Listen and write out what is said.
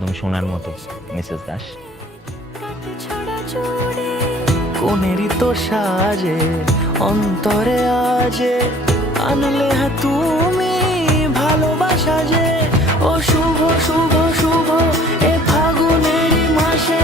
একদম সোনার মতো মিসেস দাস। কোনেরই তো সাজে অন্তরে আজে আনলে হ্যাঁ তুমি ভালোবাসা যে ও শুভ শুভ শুভ এ ফাগুনেরই মাসে